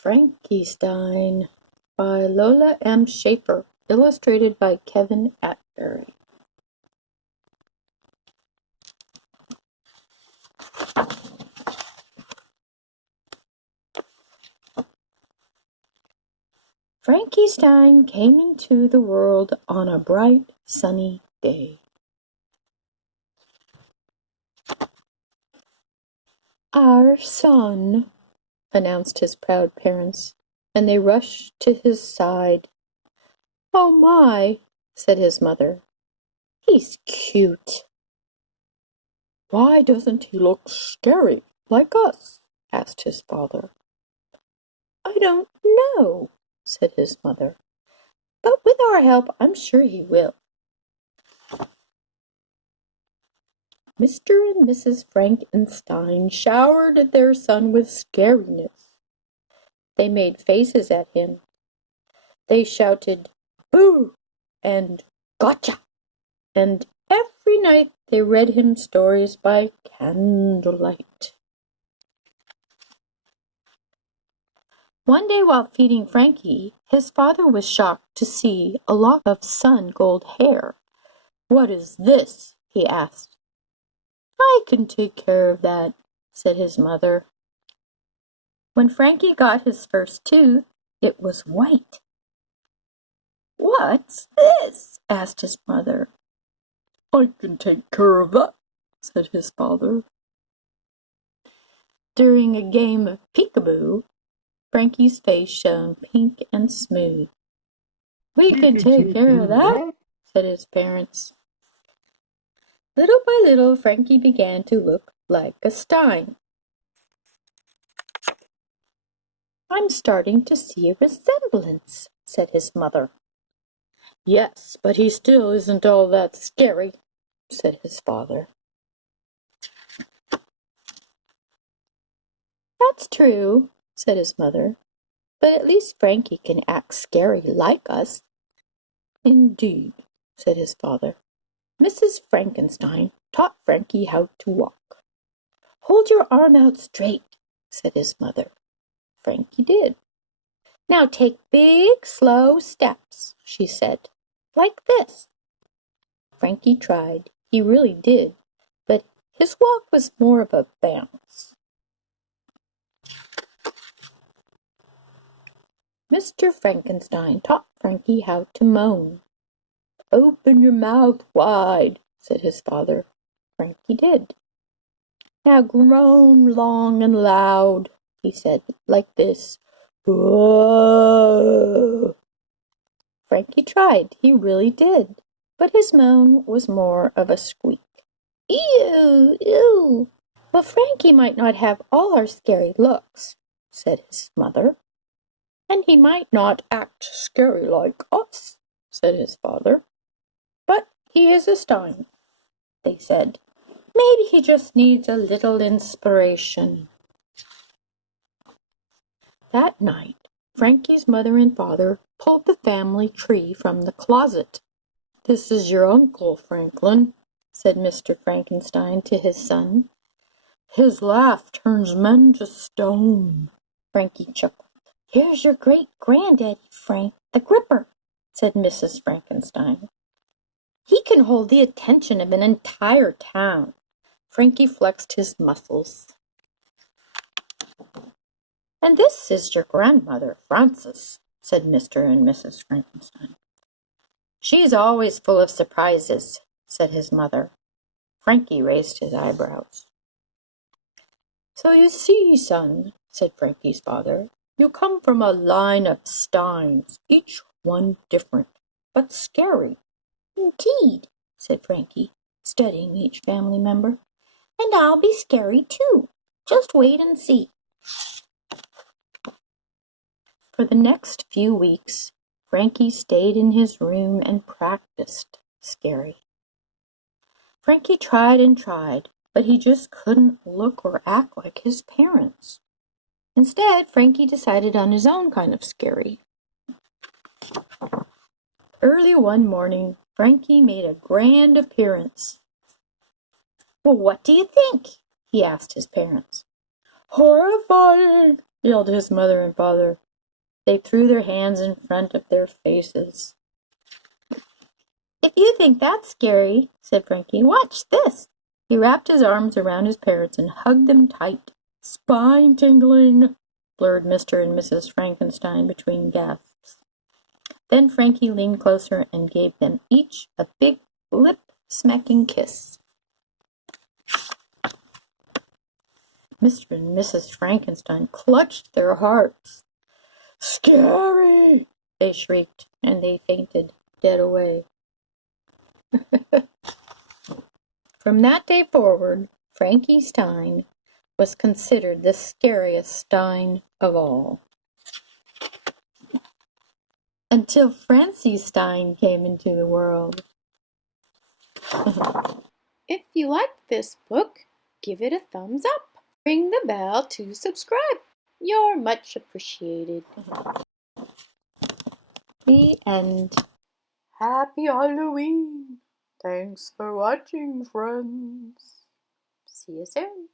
Frankenstein by Lola M. Schaefer, illustrated by Kevin Atbury. Frankenstein came into the world on a bright, sunny day. "Our son," announced his proud parents, and they rushed to his side. "Oh my," said his mother, "he's cute." "Why doesn't he look scary like us?" asked his father. "I don't know," said his mother, "but with our help I'm sure he will." Mr. and Mrs. Frankenstein showered their son with scariness. They made faces at him. They shouted, "Boo!" and "Gotcha!" And every night they read him stories by candlelight. One day while feeding Frankie, his father was shocked to see a lock of sun-gold hair. "What is this?" he asked. "I can take care of that," said his mother. When Frankie got his first tooth, it was white. "What's this?" asked his mother. "I can take care of that," said his father. During a game of peekaboo, Frankie's face shone pink and smooth. "We can take care of that," said his parents. Little by little, Frankie began to look like a Stein. "I'm starting to see a resemblance," said his mother. "Yes, but he still isn't all that scary," said his father. "That's true," said his mother, "but at least Frankie can act scary like us." "Indeed," said his father. Mrs. Frankenstein taught Frankie how to walk. "Hold your arm out straight," said his mother. Frankie did. "Now take big, slow steps," she said, "like this." Frankie tried. He really did, but his walk was more of a bounce. Mr. Frankenstein taught Frankie how to moan. "Open your mouth wide," said his father. Frankie did. "Now groan long and loud," he said, "like this. Whoa!" Frankie tried. He really did, but his moan was more of a squeak. "Ew, ew." "Well, Frankie might not have all our scary looks," said his mother. "And he might not act scary like us," said his father. "But he is a Stein," they said. "Maybe he just needs a little inspiration." That night, Frankie's mother and father pulled the family tree from the closet. "This is your uncle, Franklin," said Mr. Frankenstein to his son. "His laugh turns men to stone." Frankie chuckled. "Here's your great-granddaddy, Frank, the Gripper," said Mrs. Frankenstein. "He can hold the attention of an entire town." Frankie flexed his muscles. "And this is your grandmother, Frances," said Mr. and Mrs. Frankenstein. "She's always full of surprises," said his mother. Frankie raised his eyebrows. "So you see, son," said Frankie's father, "you come from a line of Steins, each one different, but scary." "Indeed," said Frankie, studying each family member. "And I'll be scary too. Just wait and see." For the next few weeks, Frankie stayed in his room and practiced scary. Frankie tried and tried, but he just couldn't look or act like his parents. Instead, Frankie decided on his own kind of scary. Early one morning, Frankie made a grand appearance. "Well, what do you think?" he asked his parents. "Horrifying!" yelled his mother and father. They threw their hands in front of their faces. "If you think that's scary," said Frankie, "watch this." He wrapped his arms around his parents and hugged them tight. "Spine-tingling," blurred Mr. and Mrs. Frankenstein between gasps. Then Frankie leaned closer and gave them each a big lip-smacking kiss. Mr. and Mrs. Frankenstein clutched their hearts. "Scary!" they shrieked, and they fainted dead away. From that day forward, Frankie Stein was considered the scariest Stein of all. Until Francie Stein came into the world. If you liked this book, give it a thumbs up. Ring the bell to subscribe. You're much appreciated. The end. Happy Halloween! Thanks for watching, friends. See you soon.